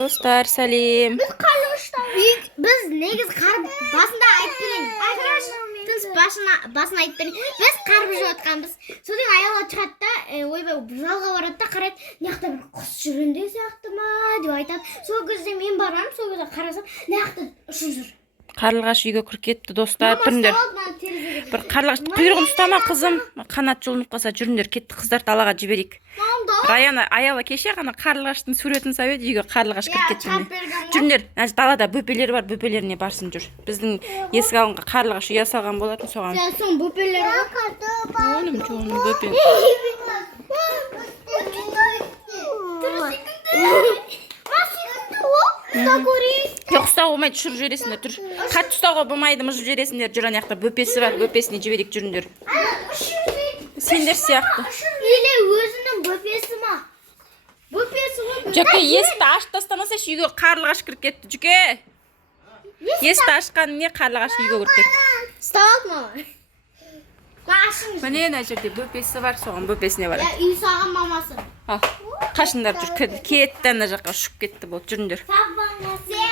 Достар, сәлем. Biz negiz qarib basında aytib bering. Biz basına aytib bering. Biz qarib yotganmiz. So'ng ayolga chiqadi, oyba zalga boradi, qaraydi, "Yoqda bir qiz жүрінде сияқтымы?" deb aytadi. Сол кезде men boraman, сол кезде qarasam, "Yoqda shu жүр." Қарлығаш үйге кіріп кетті, достар. Тұрыңдар. Бір қарлығаш құйрығын ұстама, қызым. Қанат жұлынып қалса, жүріңдер, кетті, қыздарды далаға жіберейік. Раяна аяла кеше ғана қарлығаштың суретін салып еді, үйге қарлығаш кіріп кетті. Жүріңдер, далада бөпелер бар, бөпелеріне барсын жүр. Біздің есік алдына қарлығаш ұя салған болатын, соған. Соң бөпелер Оным, бөпе. Жоқ, ұстауға болмайды, жүріп жібересіңдер, тұр. Қатты ұстауға болмайды, мұжып жібересіңдер, жүр, ана жақта бөпесі бар, бөпесіне жіберейік, жүріңдер. Сендер сияқты. Или өзінің бөпесі ма? Бөпесі ғой. Жүке, есікті ашып тастамаса, үйге қарлығаш кіріп кетті, жүке. Есікті ашқан не қарлығаш үйге кіріп кетті. Ұстап ма? Міне ана жерде бөпесі бар, соған бөпесіне барады. Үй саған мамасы. Ал, қашындар жүр, кетті ана жаққа ұшып кетті болды, жүріңдер. Сабаңасы.